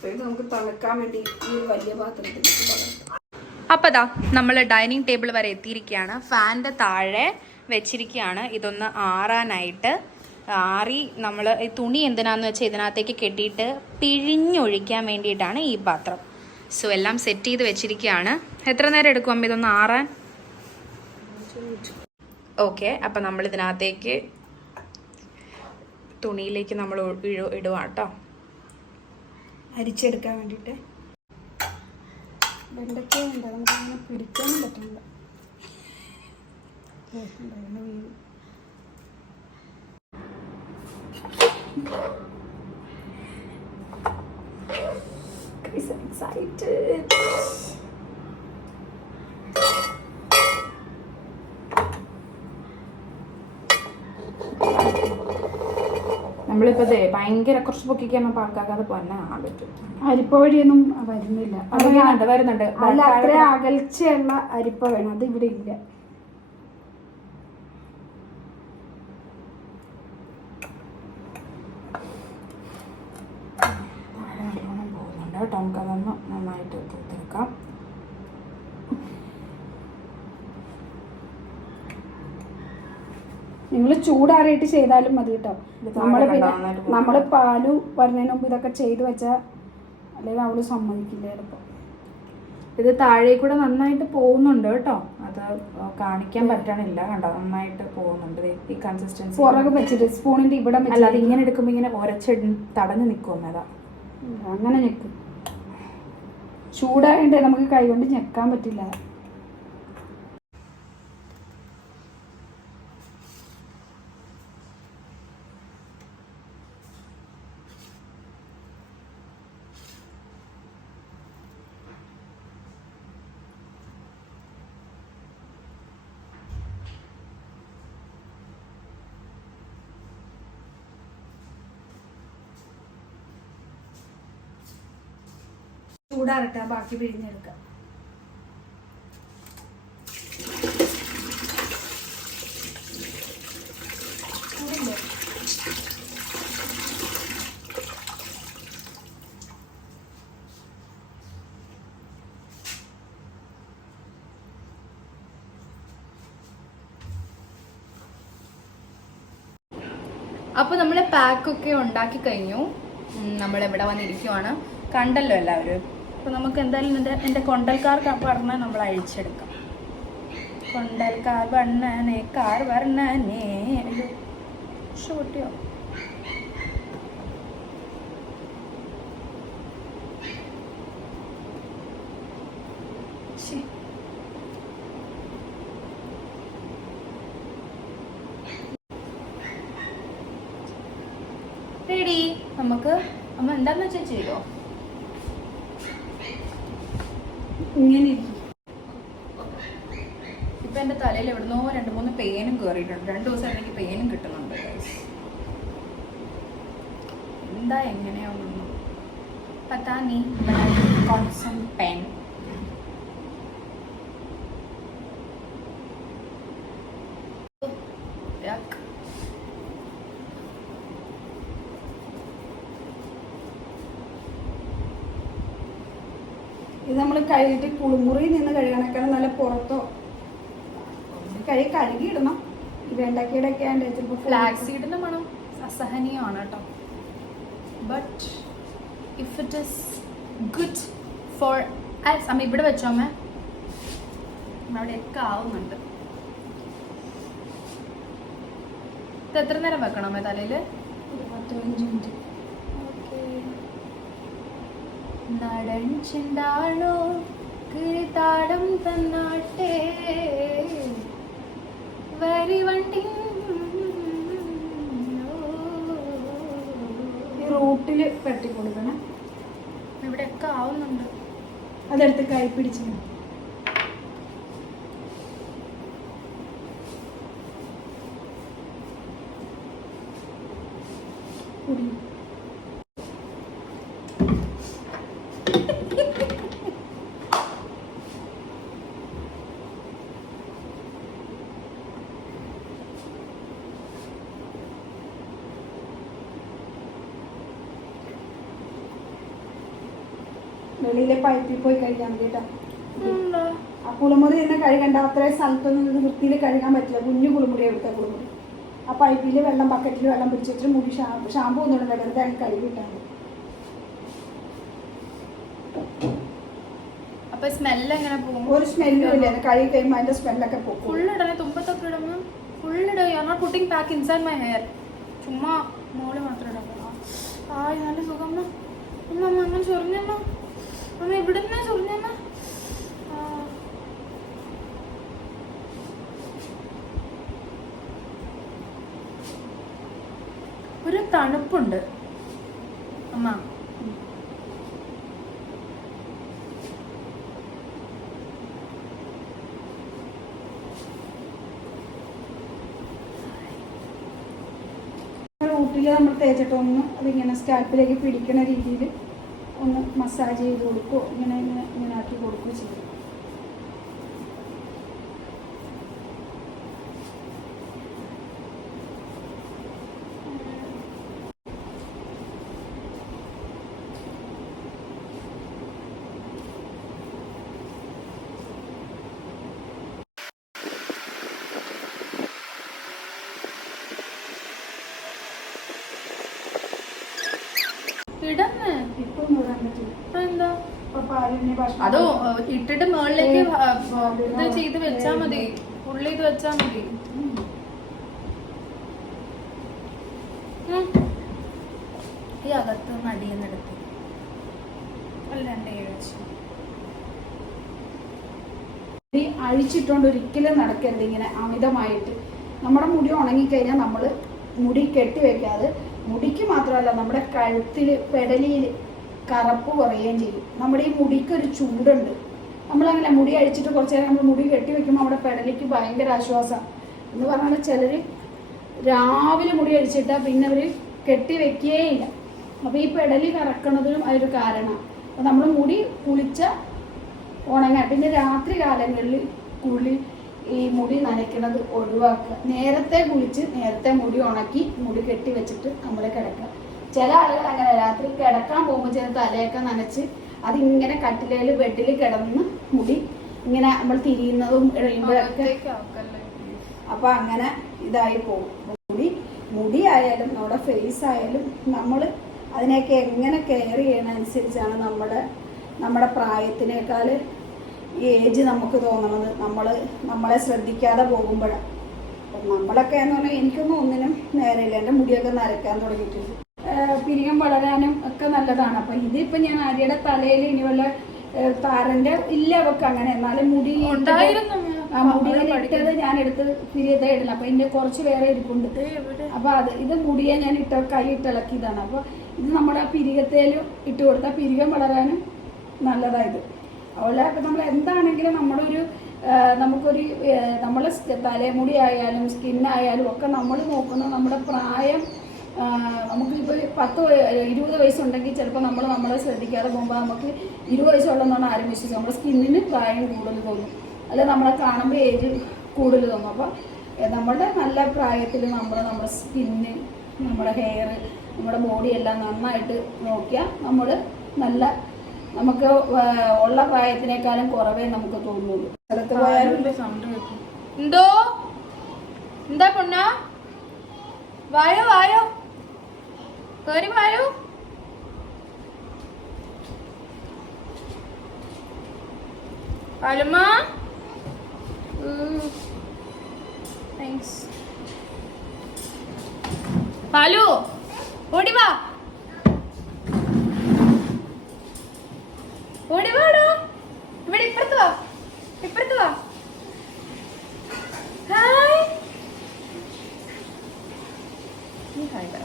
ഇത് നമുക്ക് തണുക്കാൻ വേണ്ടി ഈ വലിയ പാത്രത്തിലേക്ക് പകർത്താം. അപ്പതാ നമ്മൾ ഡൈനിങ് ടേബിൾ വരെ എത്തിയിരിക്കുകയാണ്. ഫാനിന്റെ താഴെ വെച്ചിരിക്കുകയാണ് ഇതൊന്ന് ആറാനായിട്ട്. ആറി നമ്മൾ ഈ തുണി എന്തിനാന്ന് വെച്ചാൽ ഇതിനകത്തേക്ക് കെട്ടിയിട്ട് പിഴിഞ്ഞൊഴിക്കാൻ വേണ്ടിയിട്ടാണ് ഈ പാത്രം. സോ എല്ലാം സെറ്റ് ചെയ്ത് വെച്ചിരിക്കുകയാണ്. എത്ര നേരം എടുക്കും അമ്മ ഇതൊന്ന് ആറാൻ? ഓക്കെ, അപ്പം നമ്മൾ ഇതിനകത്തേക്ക് തുണിയിലേക്ക് നമ്മൾ ഇടുക കേട്ടോ, അരിച്ചെടുക്കാൻ വേണ്ടിയിട്ട്. വെണ്ടയ്ക്ക ഉണ്ട്, നമുക്കങ്ങനെ പിടിക്കാനും പറ്റില്ല. Excited. നമ്മളിപ്പോ ഭയങ്കര കുറച്ച് പൊക്കിക്കാൻ പാർക്കാക്കാതെ പോന്നെ കാണാൻ പറ്റും. അരിപ്പ വഴിയൊന്നും വരുന്നില്ല. വരുന്നുണ്ട്. അല്ല, അത്ര അകൽച്ചയുള്ള അരിപ്പ വേണം, അത് ഇവിടെ ഇല്ല. നല്ലോണം പോകുന്നുണ്ട് കേട്ടോ. നമുക്കതൊന്ന് നന്നായിട്ട് തൂത്തെടുക്കാം. നിങ്ങൾ ചൂടാറിയിട്ട് ചെയ്താലും മതി കേട്ടോ. നമ്മള് പാല് വരുന്നതിന് മുമ്പ് ഇതൊക്കെ ചെയ്ത് വെച്ചാൽ അല്ലെങ്കിൽ അവള് സമ്മതിക്കില്ല ചിലപ്പോൾ. ഇത് താഴെ കൂടെ നന്നായിട്ട് പോകുന്നുണ്ട് കേട്ടോ. അത് കാണിക്കാൻ പറ്റണില്ല. കണ്ടോ, നന്നായിട്ട് പോകുന്നുണ്ട്. ഈ കൺസിസ്റ്റൻസി പുറകെ വെച്ചിട്ട് സ്പൂണിന്റെ ഇവിടെ അല്ല, അത് ഇങ്ങനെ എടുക്കുമ്പോൾ ഇങ്ങനെ ഒരച്ച് തടഞ്ഞു നിൽക്കും. അതാ അങ്ങനെ ഞെക്കും. ചൂടായണ്ടേ നമുക്ക് കൈ കൊണ്ട് ഞെക്കാൻ പറ്റില്ല. ചൂടാറട്ടെ, ബാക്കി പിഴിഞ്ഞെടുക്കാം. അപ്പോൾ നമ്മൾ പാക്കൊക്കെ ഉണ്ടാക്കി കഴിഞ്ഞു. നമ്മളിവിടെ വന്നിരിക്കുവാണ്. കണ്ടല്ലോ എല്ലാവരും. അപ്പോൾ നമുക്ക് എന്തായാലും എൻ്റെ കൊണ്ടൽക്കാർ പറഞ്ഞാൽ നമ്മൾ അഴിച്ചെടുക്കാം. കൊണ്ടൽക്കാർ വർണ്ണനെ കാർ വർണ്ണനെ ഷൂട്ടിയോ. റെഡി. നമുക്ക് അമ്മ എന്താന്ന് വെച്ചാൽ ചെയ്തോ. ഇങ്ങനെ ഇപ്പൊ എന്റെ തലയിൽ എവിടുന്നോ 2-3 പെയിനും കയറിയിട്ടുണ്ട്. 2 ദിവസം എനിക്ക് പെയിനും കിട്ടുന്നുണ്ട്. എന്താ എങ്ങനെയാണെന്ന് പത്താ നീ കോൺസം പെൻ. ഇത് നമ്മൾ കഴുകിയിട്ട് കുളിമുറിയിൽ നിന്ന് കഴുകണേക്കാളും നല്ല പുറത്തോ കഴുകിയിടണം. ഈ വെണ്ടക്കയുടെ ഒക്കെ ആണ്ട് ചിലപ്പോൾ ഫ്ലാക്സ് സീഡിന്റെ മണം അസഹനീയമാണ് കേട്ടോ. But if it is good for അമ്മ ഇവിടെ വെച്ചോ. അമ്മ അവിടെയൊക്കെ ആവുന്നുണ്ട്. ഇത് എത്ര നേരം വെക്കണം അമ്മ തലയിൽ? 10-15 മിനിറ്റ്. നടൻ ചിന്താണോ കിരിതാടം തന്നാട്ടെ വരിവണ്ടി. ഈ റൂട്ടില് പെട്ടി കൊടുക്കണം. ഇവിടെയൊക്കെ ആവുന്നുണ്ട്. അതെടുത്ത് കൈ പിടിച്ചു. വെളിയിലെ പൈപ്പിൽ പോയി കഴിക്കാൻ മതി കേട്ടോ. ആ കുളിമുറി തന്നെ കഴുകണ്ട. അത്രയും സ്ഥലത്തൊന്നും വൃത്തിയിൽ കഴുകാൻ പറ്റില്ല. കുഞ്ഞു കുളിമുറി എടുത്ത കുളിമുറി. ആ പൈപ്പിൽ വെള്ളം, ബക്കറ്റിൽ വെള്ളം പിടിച്ചിട്ട് മുടി ഷാമ്പൂ ഒന്നും ഇടണ്ട, വെറുതെ കഴുകിയിട്ടാൽ മതി. അപ്പൊ സ്മെല്ല് എങ്ങനെ പോകും? ഒരു സ്മെല്ലും ഇല്ല. കഴുകി കഴിയുമ്പോൾ അതിന്റെ സ്മെല്ലൊക്കെ പോകും. ഫുള്ളിടണേ, തുമ്പത്തൊക്കെ ഇടുമ്പോൾ ഫുള്ളിടുക. You are not putting pack inside my hair. ചുമ്മാ മോള് മാത്രം ഇടാം. ആയ് നല്ല സുഖം. അമ്മ അമ്മ അങ്ങനെ ചൊറിഞ്ഞമ്മ. അമ്മ ഇവിടെ നിന്നാ ചൊറിഞ്ഞമ്മ. ഒരു തണുപ്പുണ്ട് അമ്മ. ഓയിൽ നമ്മൾ തേച്ചിട്ട് ഒന്ന് അതിങ്ങനെ സ്കാൽപ്പിലേക്ക് പിടിക്കുന്ന രീതിയിൽ ഒന്ന് മസാജ് ചെയ്ത് കൊടുക്കുകയോ ഇങ്ങനെ ഇങ്ങനെ ഇങ്ങനെ ആക്കി കൊടുക്കുകയോ ചെയ്യും. ഇടന്ന് ഇപ്പൊ ഒന്നും ഇടാൻ പറ്റില്ല. എന്താ ഇപ്പൊ പാലിന് ഭക്ഷണം അതോ ഇട്ടിട്ട് മുകളിലേക്ക് ഇത് ചെയ്ത് വെച്ചാ മതി, ഉള്ളി ഇത് വെച്ചാ മതി. ഈ അകത്ത് മടിയെന്നെടുത്ത് മുടി അഴിച്ചിട്ടുകൊണ്ട് ഒരിക്കലും നടക്കരുത് ഇങ്ങനെ അമിതമായിട്ട്. നമ്മുടെ മുടി ഉണങ്ങിക്കഴിഞ്ഞാൽ നമ്മൾ മുടി കെട്ടി വെക്കാതെ, മുടിക്ക് മാത്രമല്ല നമ്മുടെ കഴുത്തിൽ പെടലിയിൽ കറുപ്പ് കുറയുകയും ചെയ്യും. നമ്മുടെ ഈ മുടിക്കൊരു ചൂടുണ്ട്. നമ്മളങ്ങനെ മുടി അഴിച്ചിട്ട് കുറച്ച് നേരം നമ്മൾ മുടി കെട്ടി വെക്കുമ്പോൾ നമ്മുടെ പെടലിക്ക് ഭയങ്കര ആശ്വാസമാണ്. എന്ന് പറഞ്ഞാൽ ചിലർ രാവിലെ മുടി അഴിച്ചിട്ടാൽ പിന്നെ അവർ കെട്ടി വെക്കുകയില്ല. അപ്പോൾ ഈ പെടലി കറക്കണതിനും അതൊരു കാരണമാണ്. അപ്പോൾ നമ്മൾ മുടി കുളിച്ച ഉണങ്ങാൻ, പിന്നെ രാത്രി കാലങ്ങളിൽ ഈ മുടി നനയ്ക്കുന്നത് ഒഴിവാക്കുക. നേരത്തെ കുളിച്ച് നേരത്തെ മുടി ഉണക്കി മുടി കെട്ടി വെച്ചിട്ട് നമ്മൾ കിടക്കുക. ചില ആളുകൾ അങ്ങനെ രാത്രി കിടക്കാൻ പോകുമ്പോൾ ചില തലയൊക്കെ നനച്ച് അതിങ്ങനെ കട്ടിലേൽ ബെഡിൽ കിടന്ന് മുടി ഇങ്ങനെ നമ്മൾ തിരിയുന്നതും ഇഴയുമ്പോഴൊക്കെ അപ്പം അങ്ങനെ ഇതായി പോകും. മുടി ആയാലും നമ്മുടെ ഫേസ് ആയാലും നമ്മൾ അതിനെയൊക്കെ എങ്ങനെ കെയർ ചെയ്യണതനുസരിച്ചാണ് നമ്മുടെ പ്രായത്തിനേക്കാൾ ഏജ് നമുക്ക് തോന്നുന്നത് നമ്മളെ ശ്രദ്ധിക്കാതെ പോകുമ്പോഴാണ്. അപ്പം നമ്മളൊക്കെ എന്ന് പറഞ്ഞാൽ എനിക്കൊന്നും ഒന്നിനും നേരമില്ല. എൻ്റെ മുടിയൊക്കെ നരയ്ക്കാൻ തുടങ്ങിയിട്ടുണ്ട്. പിരികം വളരാനും ഒക്കെ നല്ലതാണ്. അപ്പം ഇതിപ്പോൾ ഞാൻ ആര്യയുടെ തലയിൽ ഇനി വല്ല താരൻ്റെ ഇല്ല അവർക്ക് അങ്ങനെ, എന്നാലും മുടി ഇട്ടത് ഞാൻ എടുത്ത് പിരിയത്തെ ഇടില്ല. അപ്പം ഇതിൻ്റെ കുറച്ച് വേറെ ഇരിപ്പുണ്ട്. അപ്പം ഇത് മുടിയെ ഞാൻ കൈ ഇട്ടിളക്കിയതാണ്. അപ്പോൾ ഇത് നമ്മുടെ പിരികത്തേലും ഇട്ട് കൊടുത്താൽ പിരികം വളരാനും നല്ലതായത്. അതുപോലെ ഇപ്പം നമ്മൾ എന്താണെങ്കിലും നമുക്കൊരു നമ്മളെ തലമുടി ആയാലും സ്കിന്നായാലും ഒക്കെ നമ്മൾ നോക്കുന്നത് നമ്മുടെ പ്രായം. നമുക്കിപ്പോൾ 10-20 വയസ്സുണ്ടെങ്കിൽ ചിലപ്പോൾ നമ്മളെ ശ്രദ്ധിക്കാതെ പോകുമ്പോൾ നമുക്ക് 20 വയസ്സുള്ളതെന്നാണ് ആരും വിശ്വസിക്കും. നമ്മുടെ സ്കിന്നിന് പ്രായം കൂടുതൽ തോന്നും, അല്ല നമ്മളെ കാണുമ്പോൾ ഏജ് കൂടുതൽ തോന്നും. അപ്പോൾ നമ്മുടെ നല്ല പ്രായത്തിൽ നമ്മുടെ സ്കിന്ന്, നമ്മുടെ ഹെയർ, നമ്മുടെ ബോഡി എല്ലാം നന്നായിട്ട് നോക്കിയാൽ നമുക്ക് ഉള്ള പ്രായത്തിനേക്കാളും കുറവേ നമുക്ക് തോന്നുള്ളൂ. സ്ഥലത്ത് പോയാലും എന്താ പൊണ്ണ വായോ കേറി വായോ. പാലുമ്മ താങ്ക്സ്. പാലു ഓടി വാ, ഓടിവാടോ. ഇവിടെ ഇപ്പുറത്ത് വാ. ഹായ്. ഹായ് പറ.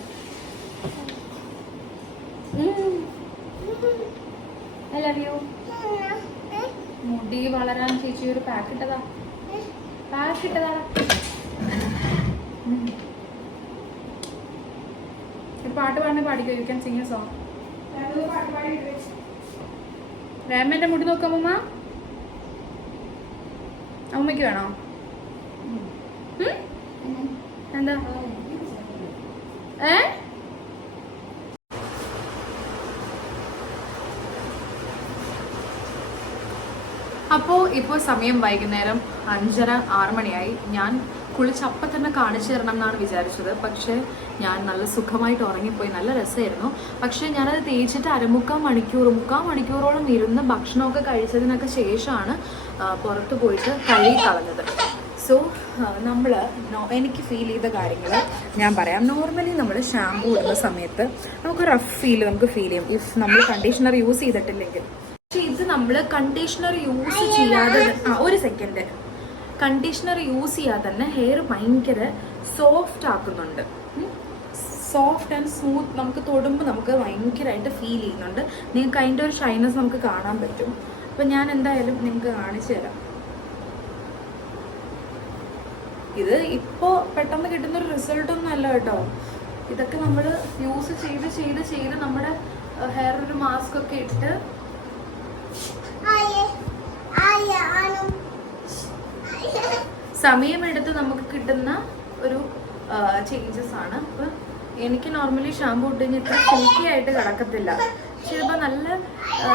I love you. മുടി വളരാൻ ചേച്ചി ഒരു പാക്കിട്ടതാ. ഒരു പാട്ട് പാടിനെ പാടിക്കോ. You can sing a song. രാമന്റെ മുടി നോക്കാം അമ്മ. അമ്മയ്ക്ക് വേണോ? എന്താ ഇപ്പോൾ സമയം വൈകുന്നേരം 5:30-6 മണിയായി. ഞാൻ കുളിച്ചപ്പം തന്നെ കാണിച്ചു തരണം എന്നാണ് വിചാരിച്ചത്. പക്ഷേ ഞാൻ നല്ല സുഖമായിട്ട് ഉറങ്ങിപ്പോയി. നല്ല രസമായിരുന്നു. പക്ഷേ ഞാനത് തേച്ചിട്ട് മുക്കാൽ മണിക്കൂറോളം ഇരുന്ന് ഭക്ഷണമൊക്കെ കഴിച്ചതിനൊക്കെ ശേഷമാണ് പുറത്ത് പോയിട്ട് കഴുകി കളഞ്ഞത്. സോ എനിക്ക് ഫീൽ ചെയ്ത കാര്യങ്ങൾ ഞാൻ പറയാം. നോർമലി നമ്മൾ ഷാമ്പൂ ഇടുന്ന സമയത്ത് നമുക്ക് റഫ് നമുക്ക് ഫീൽ ചെയ്യും ഇഫ് നമ്മൾ കണ്ടീഷണർ യൂസ് ചെയ്തിട്ടില്ലെങ്കിൽ. പക്ഷേ ഇത് നമ്മൾ കണ്ടീഷണർ യൂസ് ചെയ്യാതെ കണ്ടീഷണർ യൂസ് ചെയ്യാതെ തന്നെ ഹെയർ ഭയങ്കര സോഫ്റ്റ് ആക്കുന്നുണ്ട്. Soft and smooth. നമുക്ക് തൊടുമ്പോൾ നമുക്ക് ഭയങ്കരമായിട്ട് ഫീൽ ചെയ്യുന്നുണ്ട്. നിങ്ങൾക്ക് അതിൻ്റെ ഒരു ഷൈനസ് നമുക്ക് കാണാൻ പറ്റും. അപ്പം ഞാൻ എന്തായാലും നിങ്ങൾക്ക് കാണിച്ചു തരാം. ഇത് ഇപ്പോൾ പെട്ടെന്ന് കിട്ടുന്നൊരു റിസൾട്ടൊന്നും അല്ല കേട്ടോ. ഇതൊക്കെ നമ്മൾ യൂസ് ചെയ്ത് നമ്മുടെ ഹെയർ ഒരു മാസ്ക് ഒക്കെ ഇട്ട് സമയമെടുത്ത് നമുക്ക് കിട്ടുന്ന ഒരു ചേഞ്ചസ് ആണ്. അപ്പം എനിക്ക് നോർമലി ഷാമ്പു ഇട്ട് കഴിഞ്ഞിട്ട് സിൽക്കി ആയിട്ട് കിടക്കത്തില്ല. ചിലപ്പോൾ നല്ല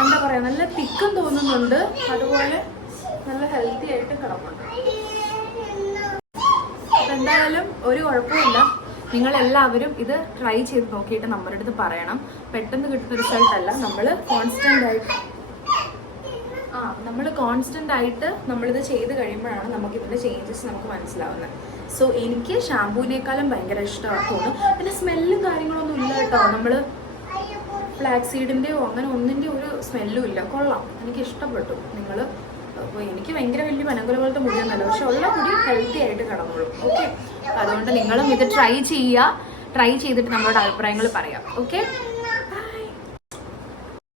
എന്താ പറയുക, നല്ല തിക്കും തോന്നുന്നുണ്ട്, അതുപോലെ നല്ല ഹെൽത്തി ആയിട്ട് കിടക്കുന്നുണ്ട്. എന്തായാലും ഒരു കുഴപ്പമില്ല. നിങ്ങളെല്ലാവരും ഇത് ട്രൈ ചെയ്ത് നോക്കിയിട്ട് നമ്മുടെ അടുത്ത് പറയണം. പെട്ടെന്ന് കിട്ടുന്ന റിസൾട്ട് അല്ല, നമ്മൾ കോൺസ്റ്റന്റ് ആയിട്ട് നമ്മളിത് ചെയ്ത് കഴിയുമ്പോഴാണ് നമുക്ക് ഇതിൻ്റെ ചേഞ്ചസ് നമുക്ക് മനസ്സിലാവുന്നത്. സോ എനിക്ക് ഷാമ്പൂവിനേക്കാളും ഭയങ്കര ഇഷ്ടമാണ് തോന്നുന്നു. പിന്നെ സ്മെല്ലും കാര്യങ്ങളൊന്നും ഇല്ല കേട്ടോ. നമ്മൾ ഫ്ലാക്സീഡിൻ്റെയോ അങ്ങനെ ഒന്നിൻ്റെ ഒരു സ്മെല്ലും ഇല്ല. കൊള്ളാം, എനിക്ക് ഇഷ്ടപ്പെട്ടു. നിങ്ങൾ അപ്പോൾ എനിക്ക് ഭയങ്കര വലിയ പനങ്കുല പോലത്തെ മുടിയൊന്നുമല്ല, പക്ഷെ ഉള്ള മുടി ഹെൽത്തി ആയിട്ട് കിടന്നോളും. ഓക്കെ, അതുകൊണ്ട് നിങ്ങളും ഇത് ട്രൈ ചെയ്തിട്ട് നമ്മളോട് അഭിപ്രായങ്ങൾ പറയാം. ഓക്കെ.